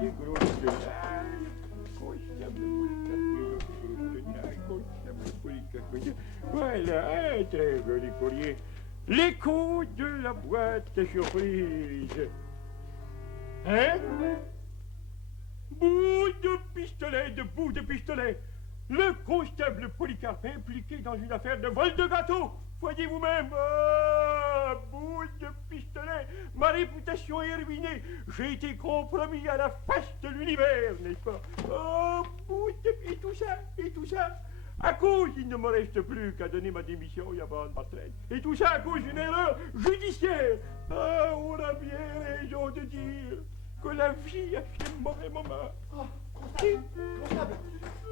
des grosses tenailles. Constamment Polycarpe. Voilà un très joli courrier. L'écho de la boîte à surprise. Hein? Bout de pistolet. Le constable Polycarpe est impliqué dans une affaire de vol de gâteau. Voyez vous-même. Oh, bout de pistolet. Ma réputation est ruinée. J'ai été compromis à la face de l'univers, n'est-ce pas? Oh, bout de... Et tout ça. À cause, il ne me reste plus qu'à donner ma démission et à prendre ma retraite. Et tout ça à cause d'une erreur judiciaire. Ah, on a bien raison de dire que la vie a fait mauvais moment. Oh, constable.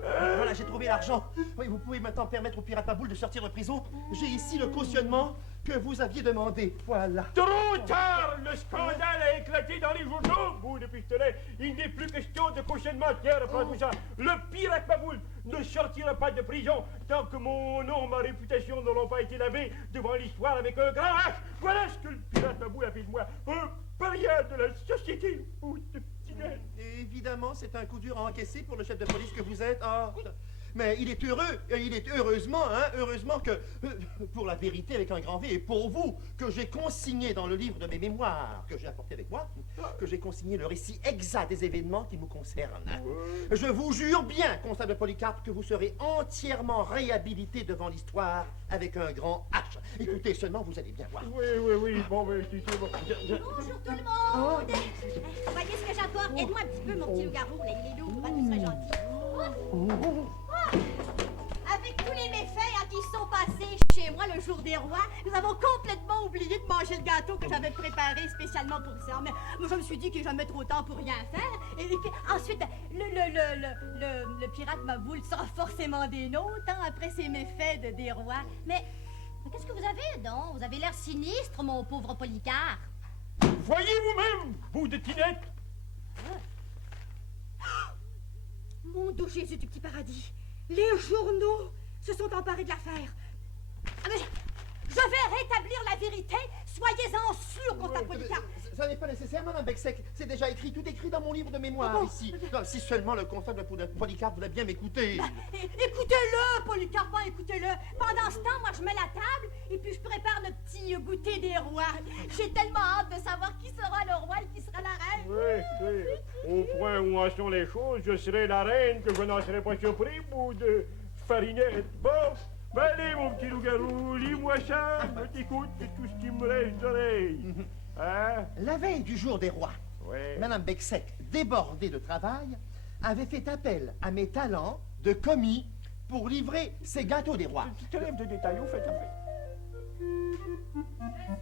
Voilà, j'ai trouvé l'argent. Oui, vous pouvez maintenant permettre au pirate Maboule de sortir de prison. J'ai ici le cautionnement que vous aviez demandé. Voilà. Trop tard! Le scandale a éclaté dans les journaux, bout de pistolet. Il n'est plus question de cautionnement. Tiens, reprends tout ça. Le pirate Maboule ne sortira pas de prison tant que mon nom, ma réputation n'auront pas été lavés devant l'histoire avec un grand H. Voilà ce que le pirate Maboule a fait de moi. Un paria de la société, bout de pistolet. Évidemment, c'est un coup dur à encaisser pour le chef de police que vous êtes. Ah, mais il est heureux, heureusement que, pour la vérité avec un grand V, et pour vous, que j'ai consigné dans le livre de mes mémoires que j'ai apporté avec moi, que j'ai consigné le récit exact des événements qui vous concernent. Je vous jure bien, constable Polycarpe, que vous serez entièrement réhabilité devant l'histoire avec un grand H. Écoutez, seulement vous allez bien voir. Oui, bon, mais c'est bon. Bonjour tout le monde! Voyez ce que j'apporte. Aide-moi un petit peu, mon petit loup-garou. Là, il est lourd, tu serais gentil. Avec tous les méfaits qui sont passés chez moi le jour des rois, nous avons complètement oublié de manger le gâteau que j'avais préparé spécialement pour ça. Mais moi, je me suis dit qu'il n'y a jamais trop tard pour rien faire. Et puis ensuite, le pirate Maboule sera forcément des nôtres, hein, après ces méfaits des rois. Mais qu'est-ce que vous avez, donc? Vous avez l'air sinistre, mon pauvre Polycarpe. Voyez vous-même, bout de tinette. Mon Dieu Jésus du petit paradis, les journaux se sont emparés de l'affaire. Ah, mais je vais rétablir la vérité, soyez-en sûr, constable Polycarpe. Ça n'est pas nécessaire, madame Becsec. C'est déjà écrit, tout écrit dans mon livre de mémoire ici. Non, si seulement le constable Polycarpe voulait bien m'écouter. Écoutez-le, Polycarpe, écoutez-le. Pendant ce temps, moi, je mets la table et puis je prépare le petit goûter des rois. J'ai tellement hâte de savoir qui sera le roi et qui sera la reine. Oui. Au point où en sont les choses, je serai la reine, que je n'en serai pas surpris, bout de farinette. Bon, ben allez, mon petit loup-garou, lis-moi ça, je t'écoute, c'est tout ce qui me reste d'oreille. Hein? La veille du jour des rois, madame Becsec, débordée de travail, avait fait appel à mes talents de commis pour livrer ses gâteaux des rois. Tu te lèves de détails, au fait. Je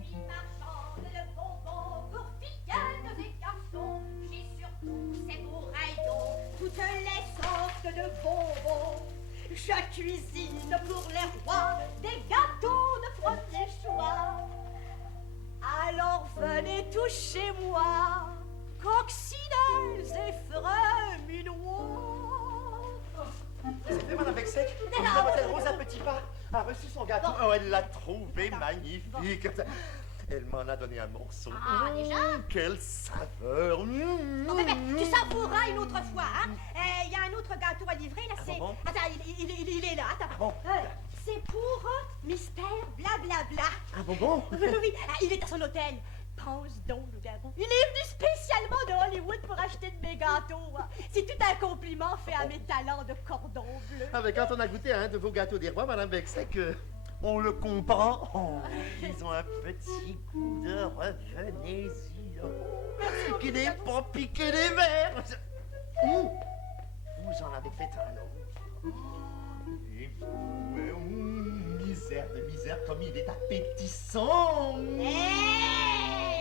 suis marchande de bonbons pour filleuls et garçons. J'ai surtout ces beaux rayons, toutes les sortes de bonbons. Je cuisine pour les rois des gâteaux de premier choix. Alors venez tous chez moi, coccinelles et framinois. C'est fait, madame Becsec. Mademoiselle Rosa Petitpas a reçu son gâteau. Oh, elle l'a trouvé magnifique. Elle m'en a donné un morceau. Ah, déjà? Quelle saveur. Mais tu savoureras une autre fois, hein? Il y a un autre gâteau à livrer, là, c'est... bon? Attends, il est là, attends. Bon? C'est pour Mystère Blablabla. Un bonbon? Oui, il est à son hôtel. Pense donc, loup-garou. Il est venu spécialement de Hollywood pour acheter de mes gâteaux. C'est tout un compliment fait à mes talents de cordon bleu. Ah, mais quand on a goûté à un de vos gâteaux des rois, madame Becsec, on le comprend. Oh, ils ont un petit goût de revenez-y. Piquez des pommes, piquez des verres. Vous en avez fait un autre. Et vous, misère de misère, comme il est appétissant. Hé!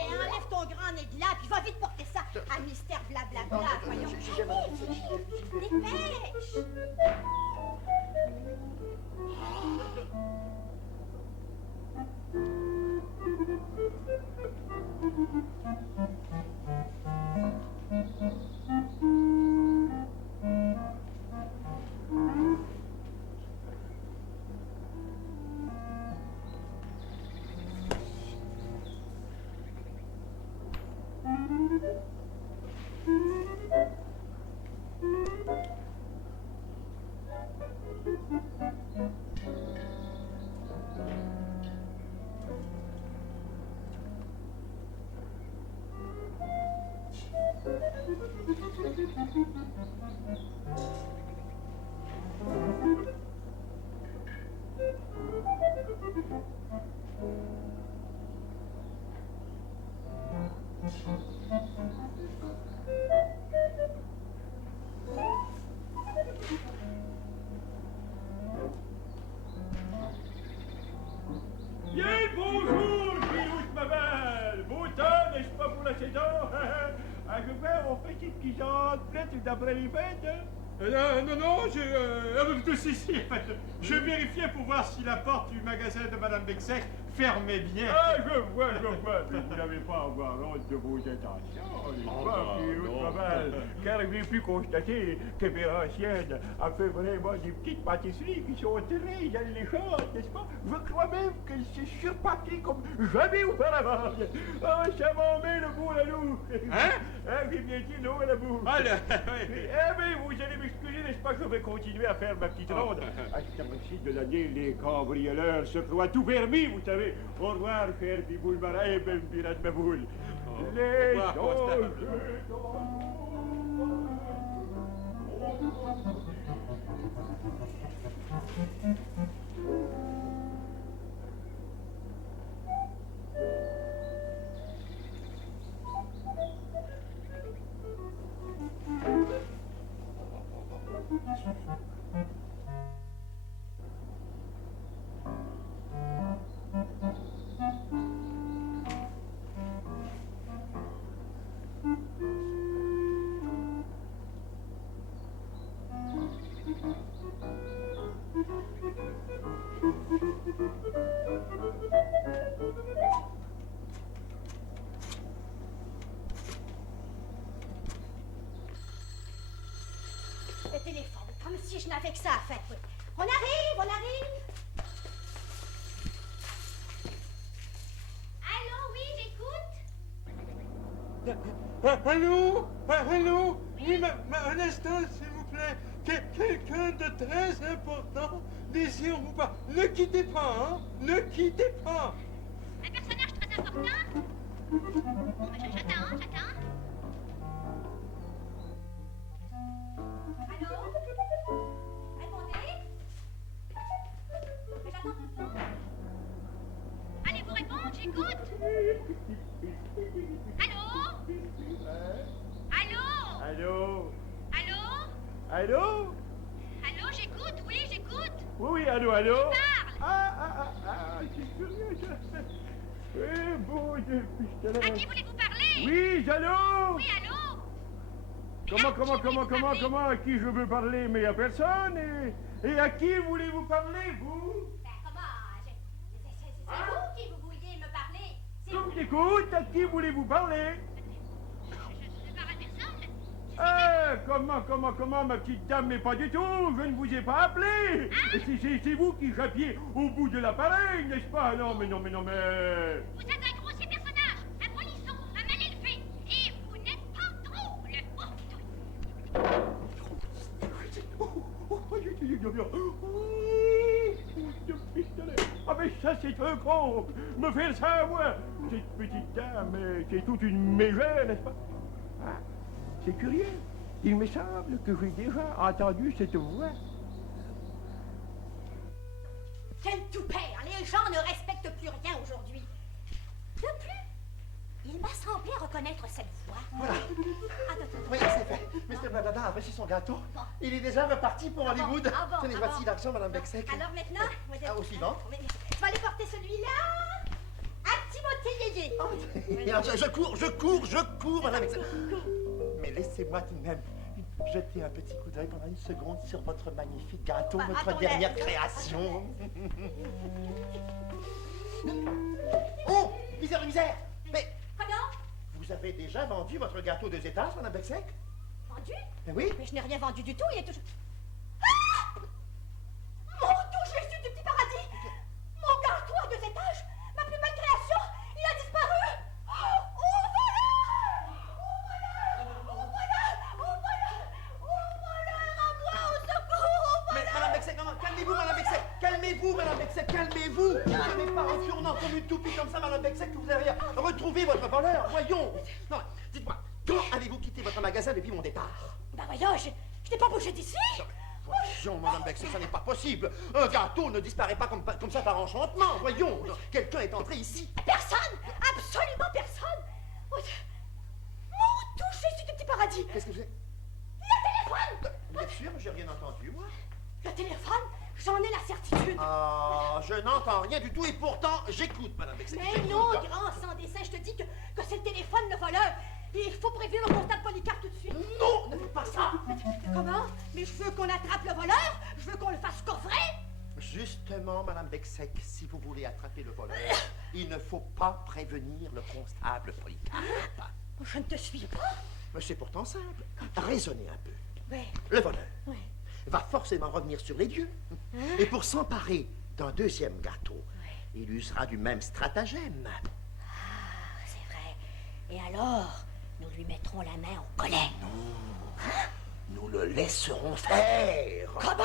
Enlève ton grand nez de là, puis va vite porter ça à Mystère Blablabla, voyons. J'ai jamais fait ça. Dépêche! Bien le bonjour, Pilouche, ma belle. Beau temps, n'est-ce pas, pour la saison? À peu près, on fait une petite prête d'après les fêtes, hein? Non, je vérifiais pour voir si la porte du magasin de Madame Bexec fermait bien. Ah, je vois, mais vous n'avez pas encore honte de vos intentions, n'est-ce pas, Pilouche, ma belle? Car j'ai pu constater que Bérancienne a fait vraiment des petites pâtisseries qui sont très alléchantes, n'est-ce pas? Je crois même qu'elle s'est surpaquée comme jamais auparavant. Ah, ça m'en met le bout à la louche. Hein? J'ai bien dit l'eau à la bouche. Eh bien, vous allez m'excuser, n'est-ce pas? Je vais continuer à faire ma petite ronde. À ce temps-ci de l'année, les cambrioleurs se croient tout permis, vous savez. Au revoir, cher Biboule Marais, belle pirate ma boule. Les choses... Le téléphone, comme si je n'avais que ça à faire. Oui. On arrive. Allô, oui, j'écoute. Allô? Oui, un instant, s'il vous plaît. Quelqu'un de très important désire vous parler. Ne quittez pas, hein? Ne quittez pas. Un personnage très important? J'attends. Allô? Répondez. Mais j'attends tout le temps. Allez-vous répondre? J'écoute. Allô, j'écoute, oui, j'écoute. Oui, allô. Parle. C'est curieux, ça. Eh, beau de pistolet. À qui voulez-vous parler? Oui, allô? Oui, allô? Comment? À qui je veux parler? Mais à personne. Et à qui voulez-vous parler, vous? Ben, comment? C'est vous qui vous vouliez me parler. Je vous écoute. À qui voulez-vous parler? Je ne parle à personne. Comment, ma petite dame, mais pas du tout, je ne vous ai pas appelé. C'est vous qui jappiez au bout de l'appareil, n'est-ce pas? Non, mais... Vous êtes un grossier personnage, un polisson, un mal élevé, et vous n'êtes pas drôle. Ah, mais ça, c'est un con, me faire ça à moi. Cette petite dame, c'est toute une mégère, n'est-ce pas? Ah, c'est curieux. Il me semble que j'ai déjà entendu cette voix. Quel toupet, hein? Les gens ne respectent plus rien aujourd'hui. De plus, il m'a semblé reconnaître cette voix. Voilà. Attends. Oui, c'est fait. Mr. Badada a reçu son gâteau. Bon. Il est déjà reparti pour Hollywood. Tenez, voici bon. l'argent, Madame Bexec. Alors maintenant, vous êtes... Au suivant. Je vais aller porter celui-là à Timothée Yéyé. Je cours, Madame Bexec. Mais laissez-moi tout de même jeter un petit coup d'œil pendant une seconde sur votre magnifique gâteau, Bah, votre attendez. dernière création. Oh, misère! Mais Pardon? vous avez déjà vendu votre gâteau 2 étages, Madame Bexec? Vendu? Mais oui. Mais je n'ai rien vendu du tout, il est toujours... Ah! Mon tout Jésus du petit paradis! Mon gâteau à 2 étages! Ma plus belle création! Il a disparu! Oh, voleur! À moi, au secours! Mais Madame Bexec, non, calmez-vous, Madame Bexec! Calmez-vous! Ce n'est pas en tournant comme une toupie comme ça, Madame Bexec, que vous allez retrouver votre voleur. Voyons! Non, dites-moi, quand avez-vous quitté votre magasin depuis mon départ? Bah voyons, je n'ai pas bougé d'ici! Jean, Madame Bexec, ça n'est pas possible. Un gâteau ne disparaît pas comme ça par enchantement. Voyons, quelqu'un est entré ici. Personne! Absolument personne! Oh, mon Dieu, Jésus du petit paradis! Qu'est-ce que vous êtes? Le téléphone! Vous êtes sûr? J'ai rien entendu, moi. Le téléphone? J'en ai la certitude. Ah, je n'entends rien du tout et pourtant, j'écoute, Madame Bexec. Mais non, grand sans dessin, je te dis que c'est le téléphone, le voleur. Il faut prévenir le constable Polycarpe tout de suite. Non, ne faites pas ça. Comment? Mais je veux qu'on attrape le voleur. Je veux qu'on le fasse coffrer. Justement, Madame Bexec, si vous voulez attraper le voleur, il ne faut pas prévenir le constable Polycarpe. Je ne te suis pas. Mais c'est pourtant simple. Raisonnez un peu. Oui. Le voleur Oui. va forcément revenir sur les lieux. Et pour s'emparer d'un deuxième gâteau, il usera du même stratagème. Ah, c'est vrai. Et alors, nous lui mettrons la main au collet. Nous le laisserons faire. Comment?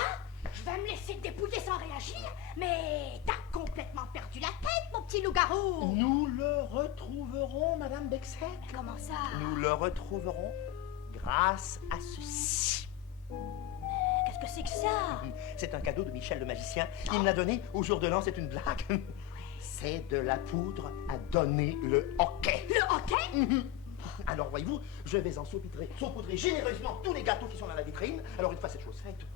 Je vais me laisser dépouiller sans réagir? Mais t'as complètement perdu la tête, mon petit loup-garou. Nous le retrouverons, Madame Bexec. Mais comment ça? Nous le retrouverons grâce à ceci. Qu'est-ce que c'est que ça? C'est un cadeau de Michel le magicien. Il me l'a donné au jour de l'an, c'est une blague. C'est de la poudre à donner le hoquet. Le hoquet? Alors, voyez-vous, je vais en saupoudrer généreusement tous les gâteaux qui sont dans la vitrine. Alors, une fois cette chose faite,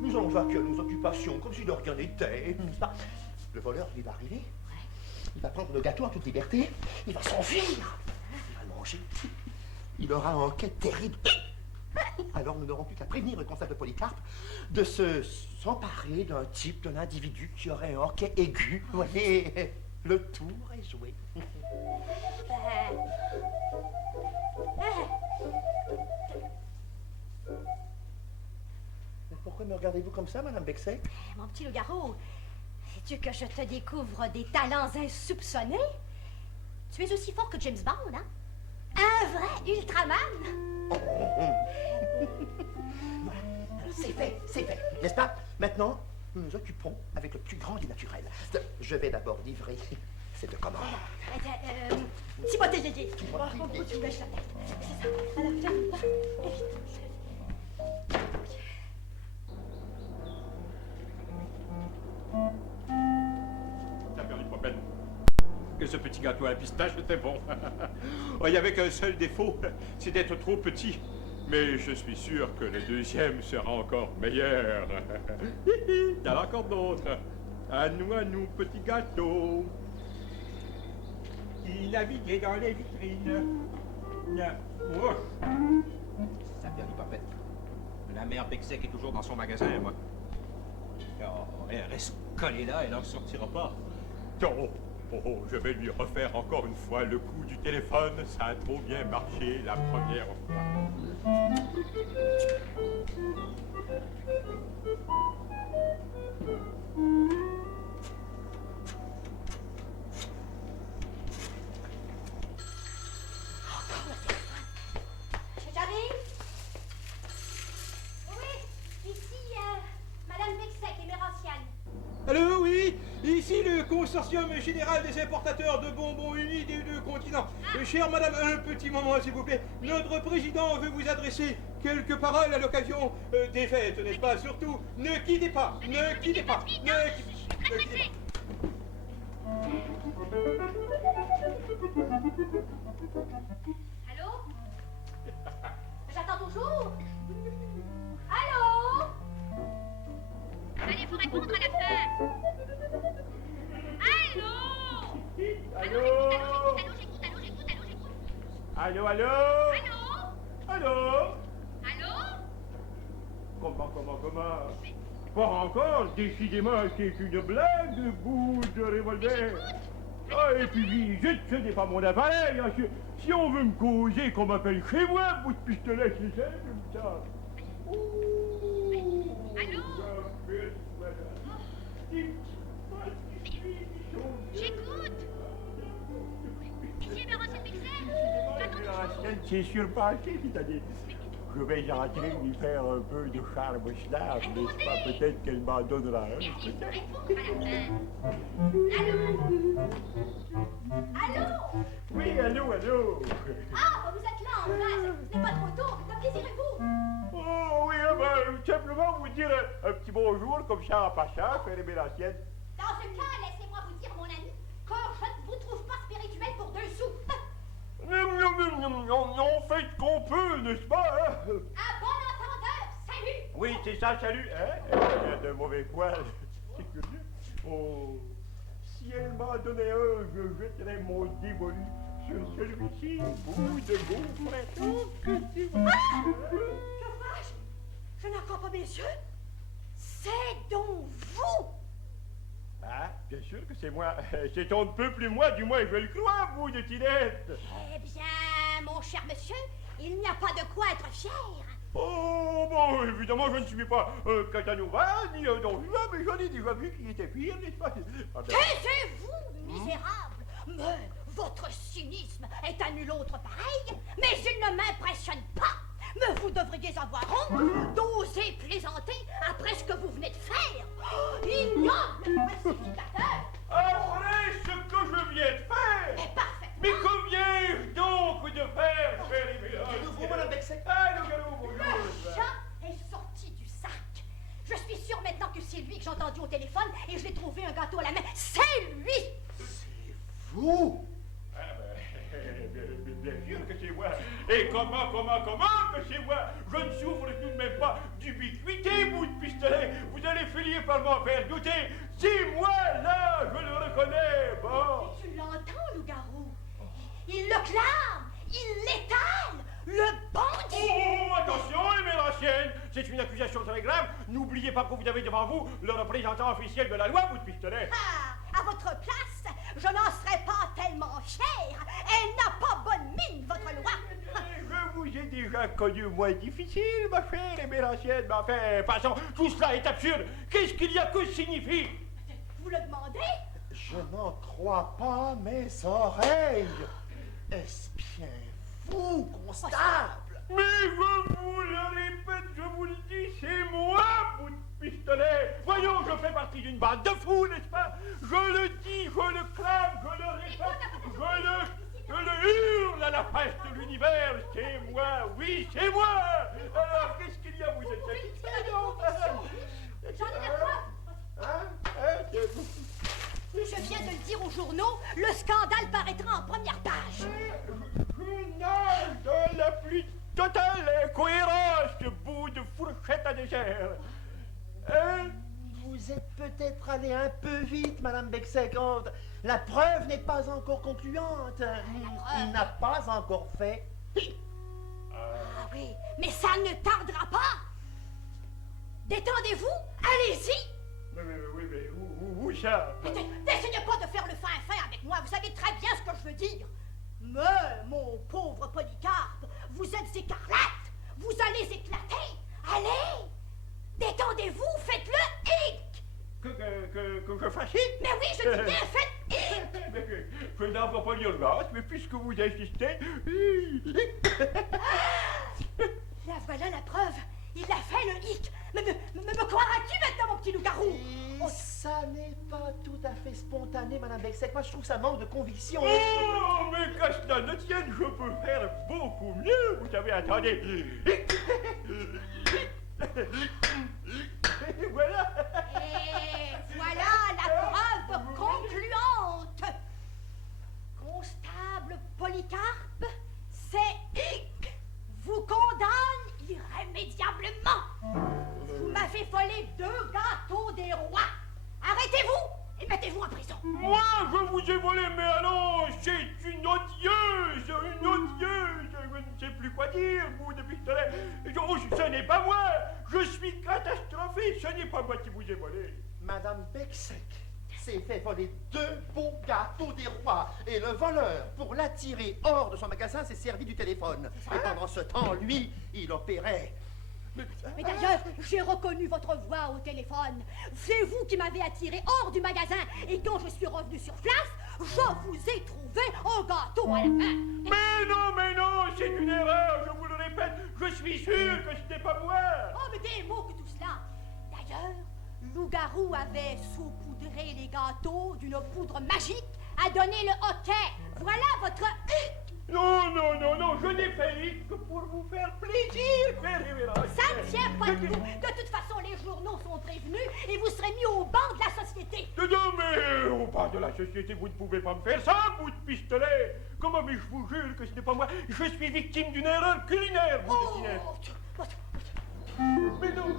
nous allons vaquer à nos occupations comme si de rien n'était, n'est-ce pas? Le voleur, il va arriver. Il va prendre le gâteau en toute liberté. Il va s'enfuir. Il va le manger. Il aura un hoquet terrible. Alors, nous n'aurons plus qu'à prévenir le constable Polycarpe de s'emparer d'un type, d'un individu qui aurait un hoquet aigu. Vous voyez, le tour est joué. Pourquoi me regardez-vous comme ça, Madame Bexec? Mon petit loup-garou, sais-tu que je te découvre des talents insoupçonnés? Tu es aussi fort que James Bond, hein? Un vrai Ultraman! Voilà, c'est fait, n'est-ce pas? Maintenant, nous nous occupons avec le plus grand des naturels. Je vais d'abord livrer cette commande. Tipoté, Yéyé. En gros, tu me lèches la tête. C'est ça. Alors, viens. T'as perdu pas peine. Que ce petit gâteau à la pistache était bon. Il n'y avait qu'un seul défaut, c'est d'être trop petit. Mais je suis sûr que le deuxième sera encore meilleur. Il y en a encore d'autres. À nous, petit gâteau. Qui naviguait dans les vitrines. Oh. Ça perd pas peine. La mère Bexec est toujours dans son magasin, moi. Oh, elle reste collée là, elle n'en sortira pas. Oh, je vais lui refaire encore une fois le coup du téléphone. Ça a trop bien marché la première fois. J'arrive. Oui, ici, Madame Bexec, émérancienne. Allô, oui, ici le consortium général des importateurs de bonbons unis des deux continents. Chère madame, un petit moment s'il vous plaît. Notre président veut vous adresser quelques paroles à l'occasion des fêtes, n'est-ce pas? Surtout, ne quittez pas, ne quittez pas, ne quittez pas. Allô? J'attends toujours. Allô? Allez, faut répondre à la fin. Allô? Allô? J'écoute. Allô? Allô? Allô? Allô? Comment? Pas encore, décidément, c'est une blague, bout de revolver. Ah, et puis, ce n'est pas mon appareil. Hein. Si on veut me causer, qu'on m'appelle chez moi, bout de pistolet, c'est simple, ça. Allô? J'écoute. Ici, Émérancienne Bexec. C'est surpassé, c'est-à-dire. Je vais entrer lui faire un peu de charme slave, n'est-ce pas? Peut-être qu'elle m'en donnera un. Répondre à la fin. Allô? Oui, allô? Ah, vous êtes là en face. Ce n'est pas trop tôt. Que désirez-vous? Oh oui, simplement vous dire toujours comme ça en passant, faire aimer la sienne. Dans ce cas, laissez-moi vous dire, mon ami, que je ne vous trouve pas spirituel pour 2 sous. On fait ce qu'on peut, n'est-ce pas, hein? À bon entendeur, salut! Oui, c'est ça, salut, hein? Elle a de mauvais poils. C'est curieux. Oh, si elle m'en donnait un, je jetterais mon dévolu sur celui-ci, bout de gouffre. Oh, que c'est bon. Que vois-je? Je n'en crois pas mes yeux. C'est donc vous! Ah, bien sûr que c'est moi. C'est on ne peut plus moi, du moins je le crois, bout de tinette. Eh bien, mon cher monsieur, il n'y a pas de quoi être fier. Oh, bon, évidemment, je ne suis pas un Casanova, ni un Don Juan, mais j'en ai déjà vu qui était pire, n'est-ce pas? Ah, ben, Taisez-vous, misérable! Mais votre cynisme est à nul autre pareil, mais il ne m'impressionne pas. Mais vous devriez avoir honte d'oser plaisanter après ce que vous venez de faire. Oh, ignoble falsificateur! après ce que je viens de faire! Mais parfaitement! Mais que viens-je donc de faire, Félix Mélange? Nouveau, Madame Bexec. Ah, le galop, bonjour! Le chat est sorti du sac. Je suis sûre maintenant que c'est lui que j'ai entendu au téléphone et je l'ai trouvé un gâteau à la main. C'est lui! Vous? Ah, ben, bien sûr que c'est moi. Et comment que c'est moi? Je ne souffre tout de même pas d'ubiquité, bout de pistolet. Vous allez finir par m'en faire douter. C'est moi, là, je le reconnais. Bon. Tu l'entends, loup-garou? Il le clame, il l'étale, le bandit! Oh, attention, Aimé Lancienne, c'est une accusation très grave. N'oubliez pas que vous avez devant vous le représentant officiel de la loi, bout de pistolet. Ah, à votre place, je n'en serais pas tellement fière. Elle n'a pas bonne mine, votre loi. Je vous ai déjà connu moins difficile, ma chère Aimé Lancienne. Mais enfin, passons, tout cela est absurde. Qu'est-ce qu'il y a que signifie? Vous le demandez? Je n'en crois pas mes oreilles. Est-ce bien vous, constable? Mais je vous le répète, je vous le dis, c'est moi, bout de pistolet. Voyons, je fais partie d'une bande de fous, n'est-ce pas? Je le dis, je le clame, je le répète, je le hurle à la face de l'univers. C'est moi, oui, c'est moi. Alors, qu'est-ce qu'il y a, vous êtes satisfait, non? J'en ai la preuve. Je viens de le dire aux journaux, le scandale paraîtra en première page. Je nage dans la plus totale incohérence, ce bout de fourchette à dessert. Hein? Vous êtes peut-être allé un peu vite, Madame Bexec. La preuve n'est pas encore concluante. Il n'a pas encore fait. Ah oui, mais ça ne tardera pas. Détendez-vous, allez-y. Oui, mais où ça? N'essayez pas de faire le fin avec moi, vous savez très bien ce que je veux dire. Mais, mon pauvre Polycarpe, vous êtes écarlate, vous allez éclater. Allez, détendez-vous, faites-le hic. Que je fasse hic? Mais oui, je dis bien, faites hic. Mais je n'en vois pas l'urgence, mais puisque vous insistez... Là voilà la preuve, il a fait le hic. Mais me croiras-tu maintenant, mon petit loup-garou? Et ça n'est pas tout à fait spontané, Madame Bexec. Moi, je trouve ça manque de conviction. Oh, mais qu'à cela ne tienne, je peux faire beaucoup mieux, vous savez, attendez. Et voilà. Et voilà la preuve concluante. Constable Polycarpe, c'est hic vous condamne irrémédiablement. Vous m'avez volé 2 gâteaux des rois. Arrêtez-vous et mettez-vous en prison. Moi, je vous ai volé, mais alors, c'est une odieuse. Je ne sais plus quoi dire, bout de pistolet. Ce n'est pas moi. Je suis catastrophé. Ce n'est pas moi qui vous ai volé. Madame Bexec s'est fait voler 2 beaux gâteaux des rois. Et le voleur, pour l'attirer hors de son magasin, s'est servi du téléphone. Et pendant ce temps, lui, il opérait. Mais d'ailleurs, j'ai reconnu votre voix au téléphone. C'est vous qui m'avez attiré hors du magasin. Et quand je suis revenu sur place, je vous ai trouvé un gâteau à la main. Mais non, c'est une erreur, je vous le répète. Je suis sûr que ce n'est pas moi. Oh, mais des mots que tout cela. D'ailleurs, Loup-garou avait saupoudré les gâteaux d'une poudre magique à donner le hoquet. Voilà votre hic. Non, non, non, non, je n'ai fait que pour vous faire plaisir, Père Révérend. Ça ne tient pas debout. De toute façon, les journaux sont prévenus et vous serez mis au banc de la société. Non, mais au bas de la société, vous ne pouvez pas me faire ça, bout de pistolet. Comment, mais je vous jure que ce n'est pas moi. Je suis victime d'une erreur culinaire, bout de Pinette. Mais non.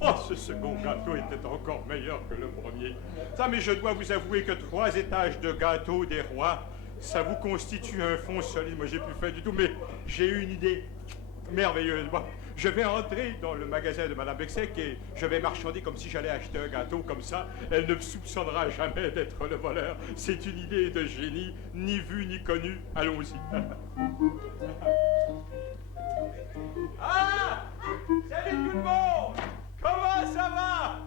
Oh, ce second gâteau était encore meilleur que le premier. Ça, mais je dois vous avouer que 3 étages de gâteau des rois, ça vous constitue un fond solide. Moi, j'ai plus fait du tout, mais j'ai eu une idée merveilleuse. Bon, je vais entrer dans le magasin de Madame Bexec et je vais marchander comme si j'allais acheter un gâteau. Comme ça, elle ne me soupçonnera jamais d'être le voleur. C'est une idée de génie, ni vue ni connue. Allons-y. Ah! Salut tout le monde! Comment ça va?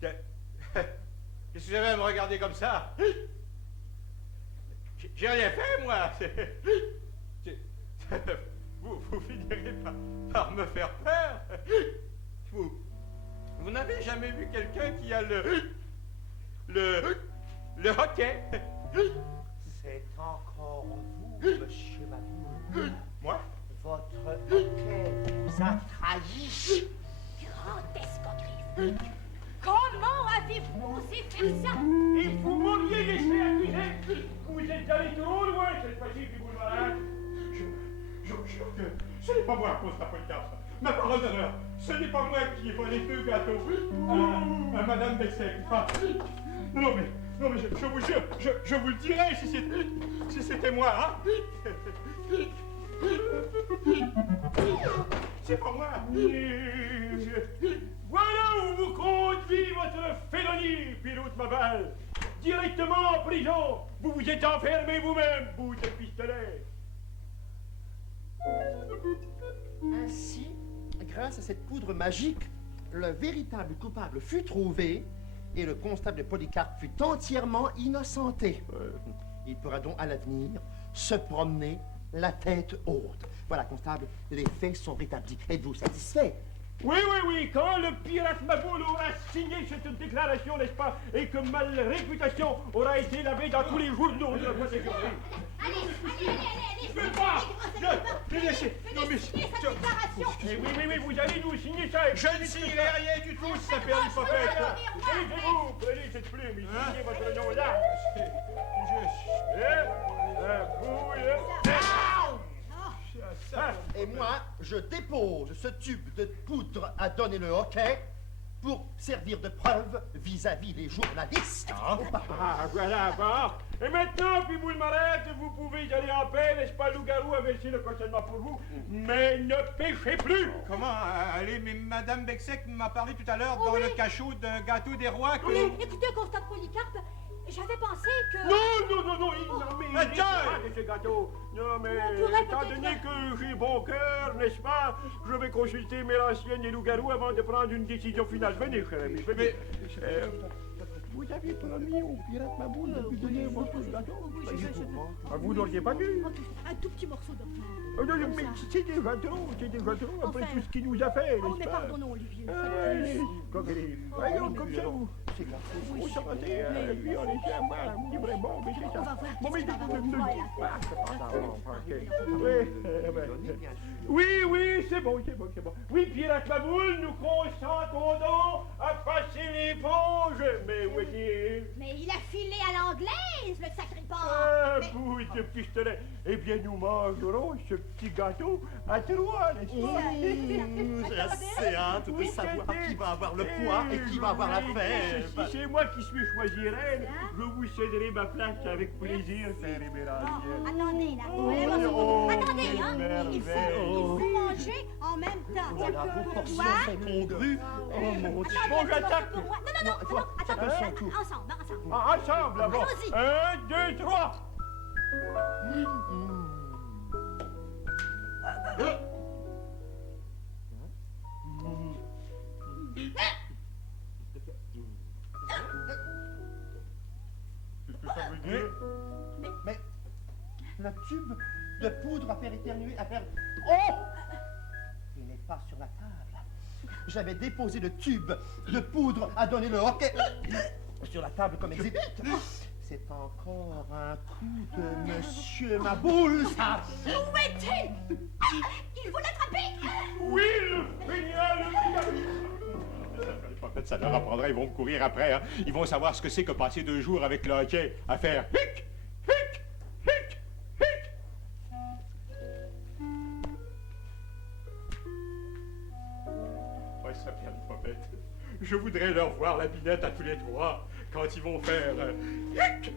Qu'est-ce que vous avez à me regarder comme ça? J'ai rien fait, moi. Vous finirez par me faire peur. Vous n'avez jamais vu quelqu'un qui a le hockey? C'est encore vous, monsieur Maboul. Moi? Votre hockey vous a trahi. Grand escogriffe. Comment avez-vous osé faire ça? Et vous m'auriez laissé accuser. Vous êtes allé trop loin cette fois-ci, puis vous le malade. Je jure que ce n'est pas moi, constat Polycarpe. Ma parole d'honneur, ce n'est pas moi qui ai volé 2 gâteaux à Madame Bexec. Ah, non, mais je vous jure, je vous le dirai si c'était moi, hein. C'est pas moi. Voilà où vous conduit votre félonie, pilote ma balle. Directement en prison. Vous vous êtes enfermé vous-même, bout de pistolet. Ainsi, grâce à cette poudre magique, le véritable coupable fut trouvé et le constable Polycarpe fut entièrement innocenté. Il pourra donc à l'avenir se promener la tête haute. Voilà, constable, les faits sont rétablis. Êtes-vous satisfait? Oui, quand le pirate Maboul aura signé cette déclaration, n'est-ce pas, et que ma réputation aura été lavée dans tous les journaux de la protection. Allez, Je peux pas. Venez laissez. Non, mais... signer cette déclaration. Oui, vous allez nous signer ça. Je ne signerai rien du tout si ça fait l'hypothèque. Taisez-vous, prenez cette plume et signez votre nom là. Et moi, je dépose ce tube de poudre à donner le hockey pour servir de preuve vis-à-vis des journalistes. Ah, voilà, bon. Et maintenant, puis vous le m'arrête, vous pouvez y aller en paix, n'est-ce pas, loup-garou, inverser le cautionnement pour vous, mais ne péchez plus. Comment? Allez, mais Madame Bexec m'a parlé tout à l'heure dans le cachot de gâteau des rois que... Oui, écoutez, constable Polycarpe, j'avais pensé que... Non, mais il Attends. est de ce gâteau. Non, mais On pourrait étant peut-être- donné que j'ai bon cœur, n'est-ce pas, je vais consulter mes anciennes et loup-garou avant de prendre une décision finale. Venez, cher ami, venez. Vous avez promis au pirate Maboul de lui donner votre gâteau? Vous n'auriez pas dû. Un tout petit morceau de pain. Non, mais c'est déjà trop, après tout ce qu'il nous a fait, Oh, n'est-ce mais pas? pardonnons-lui. Voyons, comme ça, vous sortez, puis on est à moi, on dit vraiment, mais c'est On va ça. voir Bon, mais qu'est-ce qu'on va oui, c'est bon. Oui, pirate Maboul, nous consentons donc à passer l'éponge, mais où est-il? Mais il a filé à l'anglaise, le sacré porc. Mais- Bout de pistolet. Eh bien, nous mangerons ce petit gâteau à 3, n'est-ce pas? J'ai assez hâte de savoir qui va avoir le poids et qui va avoir la fève. Si c'est moi qui suis choisi reine, je vous céderai ma place avec plaisir, Père Émérald. Oh, attendez, là. Oh, Attendez, hein. quelle Il faut merveille. manger en même temps. Voilà, vos portions Toi? sont congrues. Oh mon Dieu. Attendez, Bon, un petit j'attaque. morceau pour moi. Non, il faut attendez. chacun son tour. Ensemble. Ensemble, d'abord. Allons-y. 1, 2, 3. Mais le tube de poudre à faire éternuer, à faire... Oh! Il n'est pas sur la table. j'avais déposé le tube de poudre à donner le hockey sur la table comme exhibit. C'est encore un coup de Monsieur Maboule, ça. Où est-il? Il vous l'attraper? Oui, le feignant, Ça leur apprendra, ils vont me courir après. Hein. Ils vont savoir ce que c'est que passer 2 jours avec le hockey à faire hic, hic, hic, hic. Ouais, ça vient de popette. Je voudrais leur voir la binette à tous les trois quand ils vont faire hic, hic.